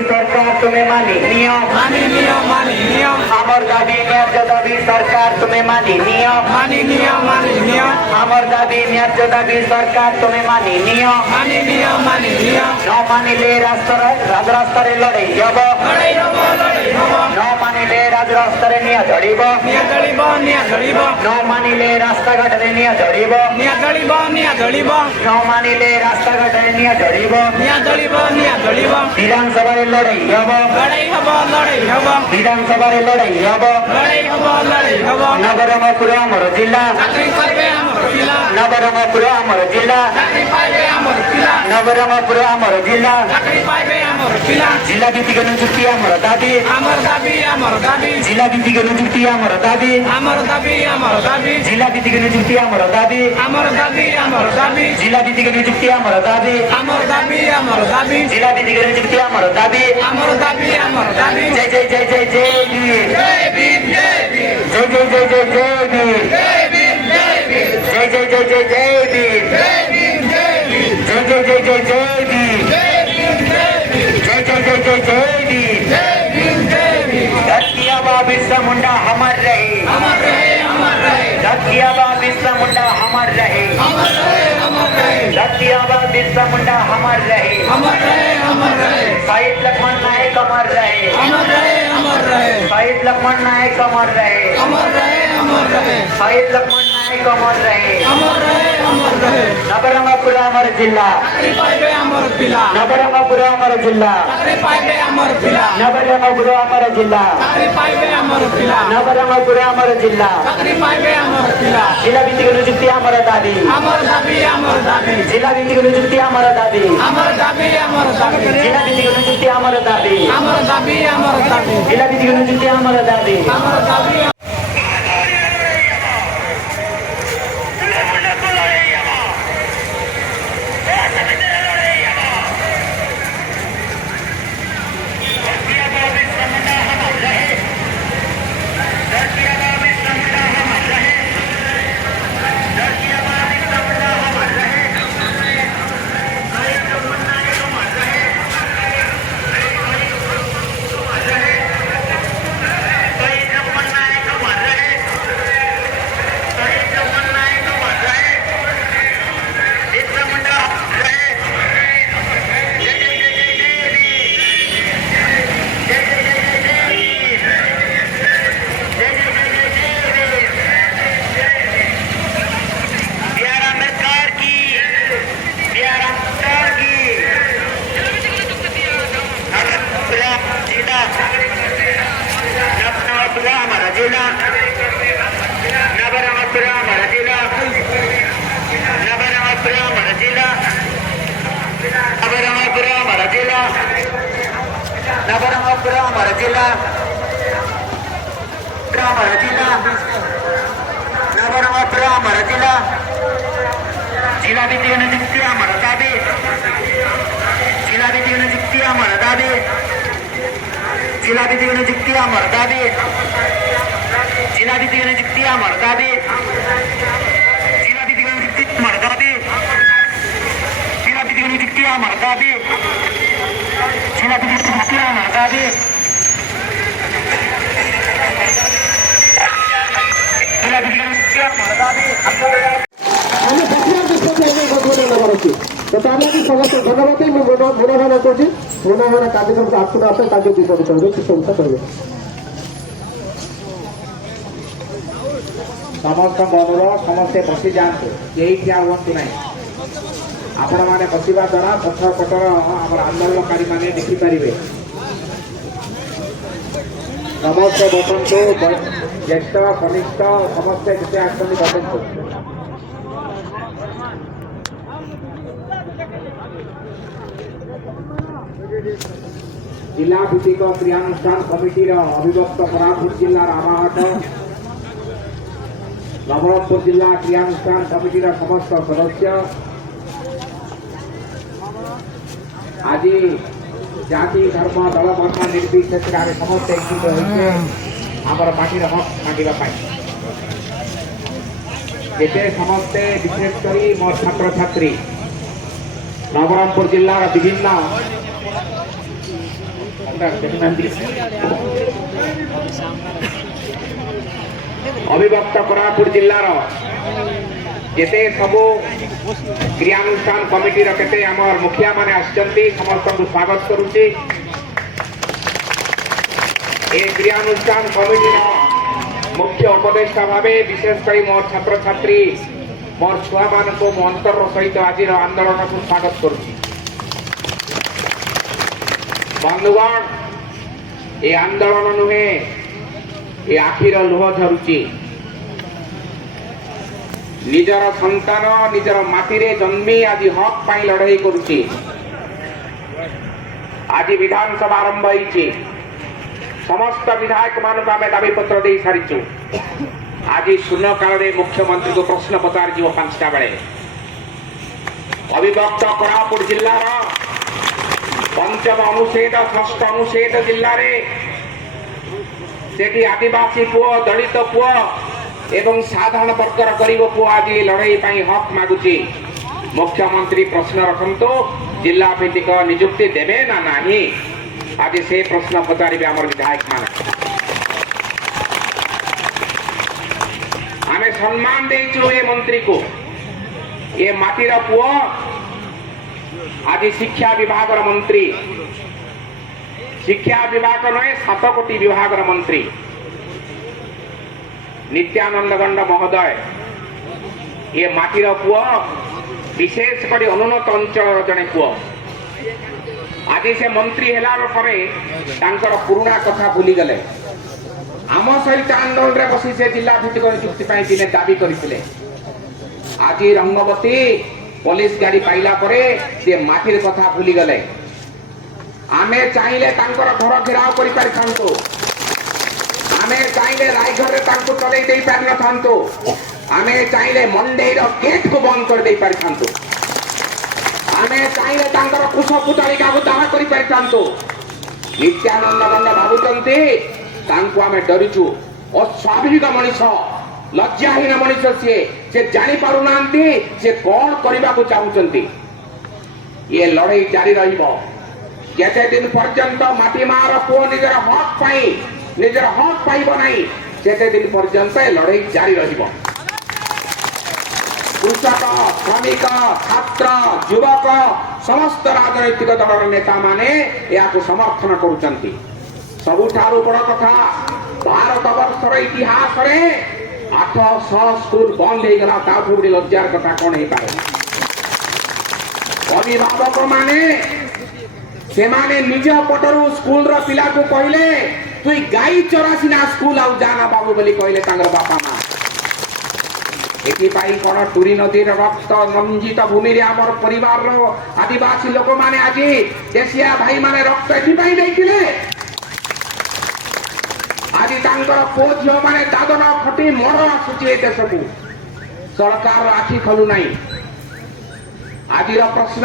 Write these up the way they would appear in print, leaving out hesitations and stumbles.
सरकार तुम्हें मानी नियम हमर दाबी न्याय्य दाबी सरकार तुम्हें मानी नियम हमर दाबी न्याय्य दाबी सरकार तुम्हें मानी नियम न मानिले राजरास्तारे लड़ाई हब न मानिले राजरास्तारे निया झड़ब न मानिले रास्ताघाटे निया झड़ब न मानिले रास्ताघाटे निया झड़ब विधानसभा लड़ाई हब विधानसभा लड़ाई हब नवरंगपुर आमर जिला नवरंगपुर आमर जिला नवरंगपुर आमर जिला जिला भित्तिक नियुक्ति आमर दाबी जिला भित्तिक नियुक्ति आमर दाबी जिला भित्तिक नियुक्ति आमर दाबी जिला भित्तिक नियुक्ति आमर दाबी जिला भित्तिक नियुक्ति आमर दाबी जय जय जय जय जय वीर जय जय जय जय जय वीर जय जय जय जय जय वीर जय जय जय जय जय वीर जय जय जय जय जय वीर धरतीआबा बिरसा मुंडा अमर रहे धरतीआबा बिरसा मुंडा अमर रहे धरतीआबा बिरसा मुंडा अमर रहे शहीद लक्ष्मण नायक अमर रहे शहीद लक्ष्मण नायक अमर रहे शहीद लक्ष्मण नायक अमर रहे नवरंगपुर अमर जिला नवरंगपुर अमर जिला नवरंगपुर अमर जिला नवरंगपुर अमर जिला जिला भित्तिक नियुक्ति अमर दाबी जिला भित्तिक नियुक्ति अमर दाबी जिला भित्तिक नियुक्ति अमर दाबी जिला भित्तिक नियुक्ति अमर दाबी नवरंगपुर अमर जिला नवरंगपुर अमर जिला नवरंगपुर अमर जिला नवरंगपुर अमर जिला अमर जिला नवरंगपुर अमर जिला जिला भित्तिक नियुक्ति अमर दाबी जिला भित्तिक नियुक्ति अमर दाबी जिला भित्तिक नियुक्ति अमर दाबी जिला भित्तिक नियुक्ति अमर दाबी जिला भित्तिक नियुक्ति अमर दाबी जिला भित्तिक नियुक्ति अमर दाबी जिला भित्तिक नियुक्ति अमर दाबी जिला भित्तिक नियुक्ति अमर दाबी আমি বক্তব্য নেবার উচিত তো তাহলে আমি সমস্ত ধন্যবাদই মনোভাবনা করছি মনোভাবনা কার্যক্রম আসলে আপনার কাজে বিপরীত হবে প্রশংসা করবে ସମସ୍ତ ଅନୁରୋଧ ସମସ୍ତେ ବସି ଯାଆନ୍ତୁ କେହି ଠିଆ ହୁଅନ୍ତୁ ନାହିଁ ଆପଣମାନେ ବସିବା ଦ୍ୱାରା ପଛପଟର ଆମର ଆନ୍ଦୋଳନକାରୀମାନେ ଦେଖିପାରିବେ ସମସ୍ତେ ବସନ୍ତୁ ଜ୍ୟେଷ୍ଠ କନିଷ୍ଠ ସମସ୍ତେ ଯେତେ ଆସନ୍ତି ବସନ୍ତୁ जिला भित्तिक क्रियानुष्ठान कमिटीर अभिभक्त कोरापुट जिलार आमाहट नवरंगपुर जिला क्रियानुष्ठान कमिटीर समस्त सदस्य आज जाति धर्म दल वर्ण निर्विशेष आम समस्त एकजुट होते आमर पार्टी हक मांगवाई जेते समस्ते विशेषकर मोर छात्र छात्री नवरंगपुर जिलार विभिन्न অবিভক্ত কোরাপুট জেলার যেতে সবু ক্রিয়ানুষ্ঠান কমিটির কেতে আমার মুখিয়া মানে আসছেন সমস্ত স্বাগত করুছি। এই ক্রিয়ানুষ্ঠান কমিটির মুখ্য উপদেষ্টা ভাবে বিশেষ করে মোর ছাত্রছাত্রী মোর ছুয়া মানুষ মো অন্তর সহিত আজির আন্দোলনକୁ স্বাগত করুছি। বন্ধুগণ, এই আন্দোলন নুহে ଏ ଆଖିର ଲୁହ ଝରୁଛି। ନିଜର ସନ୍ତାନ ନିଜର ମାଟିରେ ଜନ୍ମି ଆଜି ହକ୍ ପାଇଁ ଲଢ଼େଇ କରୁଛି। ଆଜି ବିଧାନସଭା ଆରମ୍ଭ ହେଇଛି। ସମସ୍ତ ବିଧାୟକ ମାନଙ୍କୁ ଆମେ ଦାବିପତ୍ର ଦେଇ ସାରିଛୁ। ଆଜି ଶୂନ୍ୟକାଳରେ ମୁଖ୍ୟମନ୍ତ୍ରୀଙ୍କୁ ପ୍ରଶ୍ନ ପଚରାଯିବ 5ଟା ବେଳେ। ଅବିଭକ୍ତ କୋରାପୁଟ ଜିଲ୍ଲାର 5ମ ଅନୁଚ୍ଛେଦ 6ଠ ଅନୁଚ୍ଛେଦ ଜିଲ୍ଲାରେ ସେଠି ଆଦିବାସୀ ପୁଅ, ଦଳିତ ପୁଅ ଏବଂ ସାଧାରଣ ବର୍ଗର ଗରିବ ପୁଅ ଆଜି ଲଢ଼େଇ ପାଇଁ ହକ୍ ମାଗୁଛି। ମୁଖ୍ୟମନ୍ତ୍ରୀ ପ୍ରଶ୍ନ ରଖନ୍ତୁ, ଜିଲ୍ଲା ଭିତ୍ତିକ ନିଯୁକ୍ତି ଦେବେ ନା ନାହିଁ? ଆଜି ସେ ପ୍ରଶ୍ନ ପଚାରିବେ ଆମର ବିଧାୟକ ମାନେ। ଆମେ ସମ୍ମାନ ଦେଇଛୁ ଏ ମନ୍ତ୍ରୀକୁ। ଏ ମାଟିର ପୁଅ ଆଜି ଶିକ୍ଷା ବିଭାଗର ମନ୍ତ୍ରୀ। ଶିକ୍ଷା ବିଭାଗ ନୁହେଁ 7 କୋଟି ବିଭାଗର ମନ୍ତ୍ରୀ ନିତ୍ୟାନନ୍ଦ ଗଣ୍ଡ ମହୋଦୟ। ଏ ମାଟିର ପୁଅ, ବିଶେଷ କରି ଅନୁନ୍ନତ ଅଞ୍ଚଳର ଜଣେ ପୁଅ। ଆଜି ସେ ମନ୍ତ୍ରୀ ହେଲା ପରେ ତାଙ୍କର ପୁରୁଣା କଥା ଭୁଲିଗଲେ। ଆମ ସହିତ ଆନ୍ଦୋଳନରେ ବସି ସେ ଜିଲ୍ଲା ଭିତ୍ତିକ ନିଯୁକ୍ତି ପାଇଁ ଦିନେ ଦାବି କରିଥିଲେ। ଆଜି ରଙ୍ଗବତୀ ପୋଲିସ ଗାଡ଼ି ପାଇଲା ପରେ ସେ ମାଟିର କଥା ଭୁଲିଗଲେ। ଆମେ ଚାହିଁଲେ ତାଙ୍କର ଘର ଘେରାଉ କରିପାରିଥାନ୍ତୁ। ଆମେ ଚାହିଁଲେ ରାୟଗଡ଼ରେ ତାଙ୍କୁ ଚଲେଇ ଦେଇ ପାରିନଥାନ୍ତୁ। ଆମେ ଚାହିଁଲେ ମଣ୍ଡେଇର ଗେଟ୍କୁ ବନ୍ଦ କରିଦେଇ ପାରିଥାନ୍ତୁ। ଆମେ ଚାହିଁଲେ ତାଙ୍କର କୁଶ ପୁତଳିକାକୁ ଦାହ କରିପାରିଥାନ୍ତୁ। ନିତ୍ୟାନନ୍ଦ ଗଣ୍ଡ ଭାବୁଛନ୍ତି ତାଙ୍କୁ ଆମେ ଡରିଛୁ। ଅସ୍ୱାଭାବିକ ମଣିଷ, ଲଜ୍ଜାହୀନ ମଣିଷ ସିଏ। ସେ ଜାଣିପାରୁନାହାନ୍ତି ସେ କଣ କରିବାକୁ ଚାହୁଁଛନ୍ତି। ଇଏ ଲଢ଼େଇ ଜାରି ରହିବ ଯେତେ ଦିନ ପର୍ଯ୍ୟନ୍ତ ମାଟି ମାର ପୁଅ ନିଜର ହକ୍ ପାଇବ ନାହିଁ, ସେତେ ଦିନ ପର୍ଯ୍ୟନ୍ତ ଏ ଲଢ଼େଇ ଜାରି ରହିବ। କୃଷକ, ଶ୍ରମିକ, ଛାତ୍ର, ଯୁବକ ସମସ୍ତ ରାଜନୈତିକ ଦଳର ନେତାମାନେ ଏହାକୁ ସମର୍ଥନ କରୁଛନ୍ତି। ସବୁଠାରୁ ବଡ଼ କଥା, ଭାରତ ବର୍ଷର ଇତିହାସରେ 800 ସ୍କୁଲ ବନ୍ଦ ହେଇଗଲା। ତାଠୁ ଗୋଟେ ଲଜ୍ଜାର କଥା କଣ ହେଇପାରେ? ଅଭିଭାବକ ମାନେ ସେମାନେ ନିଜ ପଟରୁ ସ୍କୁଲର ପିଲାକୁ କହିଲେ, ତୁଇ ଗାଈ ଚରା ସିନା ସ୍କୁଲ ଆଉ ଯାନା ବାବୁ ବୋଲି କହିଲେ ତାଙ୍କର ବାପା ମା। ଏଥିପାଇଁ କଣ ଟୁରି ନଦୀର ରକ୍ତ ରଞ୍ଜିତ ଭୂମିରେ ଆମର ପରିବାରର ଆଦିବାସୀ ଲୋକମାନେ ଆଜି ଦେଶିଆ ଭାଇମାନେ ରକ୍ତ ଏଥିପାଇଁ ଦେଇଥିଲେ। ଆଜି ତାଙ୍କର ପୁଅ ଝିଅ ମାନେ ଦାଦନ ଖଟି ମର ଆସୁଛି ଏ ଦେଶକୁ। ସରକାର ଆଖି ଖୋଲୁ ନାହିଁ। ଆଜିର ପ୍ରଶ୍ନ,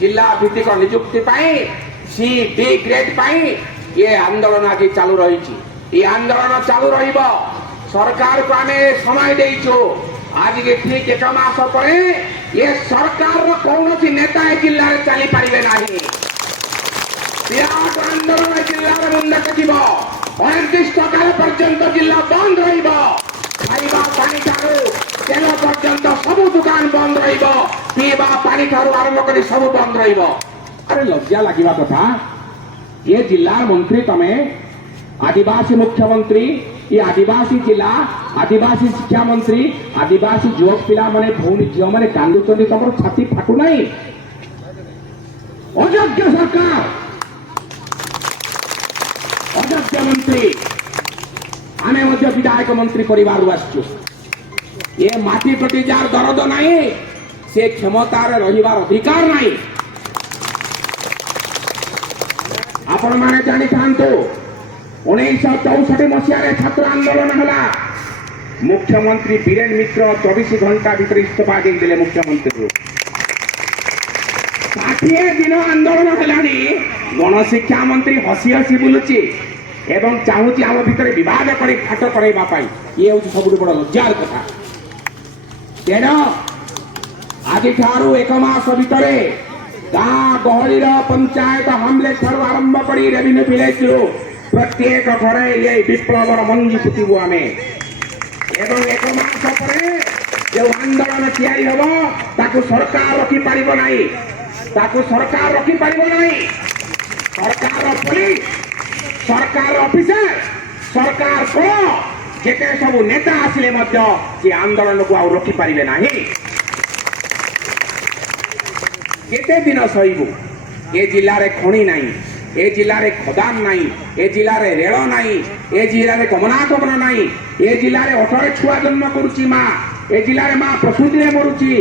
ଜିଲ୍ଲା ଭିତ୍ତିକ ନିଯୁକ୍ତି ପାଇଁ C-D ଗ୍ରେଡ୍ ପାଇଁ ଏ ଆନ୍ଦୋଳନ ଆଜି ଚାଲୁ ରହିଛି। ଏ ଆନ୍ଦୋଳନ ଚାଲୁ ରହିବ। ସରକାରକୁ ଆମେ ସମୟ ଦେଇଛୁ। ଆଜିକି ଠିକ 1 ମାସ ପରେ ଏ ସରକାରର କୌଣସି ନେତା ଏ ଜିଲ୍ଲାରେ ଚାଲିପାରିବେ ନାହିଁ। ବିରାଟ ଆନ୍ଦୋଳନ ଜିଲ୍ଲାରେ ମୁଣ୍ଡ ଟେକିବ। ଅନିର୍ଦ୍ଦିଷ୍ଟ କାଳ ପର୍ଯ୍ୟନ୍ତ ଜିଲ୍ଲା ବନ୍ଦ ରହିବ। ଖାଇବା ପାଣି ଠାରୁ ତେଲ ପର୍ଯ୍ୟନ୍ତ ସବୁ ଦୋକାନ ବନ୍ଦ ରହିବ। ପିଇବା ପାଣି ଠାରୁ ଆରମ୍ଭ କରି ସବୁ ବନ୍ଦ ରହିବ। ଆରେ ଲଜ୍ଜା ଲାଗିବା କଥା। ये जिला मंत्री तमे आदिवासी मुख्यमंत्री, ये आदिवासी जिला आदिवासी शिक्षा मंत्री, आदिवासी युवक पिला माने भौणी झील माने कांदुचंदी, तमर छाती फाटू नहीं। अयोग्य सरकार, अयोग्य मंत्री। आमे मध्य विधायक मंत्री परिवार आसछु। ये माटी प्रति जार दरद नहीं, से क्षमतार रहिबार अधिकार नहीं। आपण माने जानी थांतो 1964 मसीह छात्र आंदोलन हला। मुख्यमंत्री बीरेन मिश्र 24 घंटा भीतर इस्तीफा देले। मुख्यमंत्री 60 दिन आंदोलन हलानी। गणशिक्षा मंत्री हसी हसी बुलुची एवं चाहूची आम भीतर विवाद कर फाट कराइबा पाई। ये हूँ सब बड़ लज्जार कथा। तेणु आज 1 मास भितर ଗାଁ ଗହଳିର ପଞ୍ଚାୟତ ହମଲେଟ୍ ଠାରୁ ଆରମ୍ଭ କରି ରେଭିନ୍ୟୁ ଭିଲେଜରୁ ପ୍ରତ୍ୟେକ ଘରେ ଏ ବିପ୍ଳବର ମଞ୍ଜି ପୋତିବୁ ଆମେ ଏବଂ 1 ମାସ ପରେ ଯେଉଁ ଆନ୍ଦୋଳନ ତିଆରି ହେବ ତାକୁ ସରକାର ରଖିପାରିବ ନାହିଁ ସରକାର ପୋଲିସ ସରକାର ଅଫିସର ସରକାର କଣ ଯେତେ ସବୁ ନେତା ଆସିଲେ ମଧ୍ୟ ସେ ଆନ୍ଦୋଳନକୁ ଆଉ ରଖିପାରିବେ ନାହିଁ। କେତେ ଦିନ ସହିବୁ? ଏ ଜିଲ୍ଲାରେ ଖଣି ନାହିଁ, ଏ ଜିଲ୍ଲାରେ ଖଦାନ ନାହିଁ, ଏ ଜିଲ୍ଲାରେ ରେଳ ନାହିଁ, ଏ ଜିଲ୍ଲାରେ ଗମନାଗମନ ନାହିଁ, ଏ ଜିଲ୍ଲାରେ 18 ଛୁଆ ଜନ୍ମ କରୁଛି ମା, ଏ ଜିଲ୍ଲାରେ ମା ପ୍ରସୂତିରେ ମରୁଛି,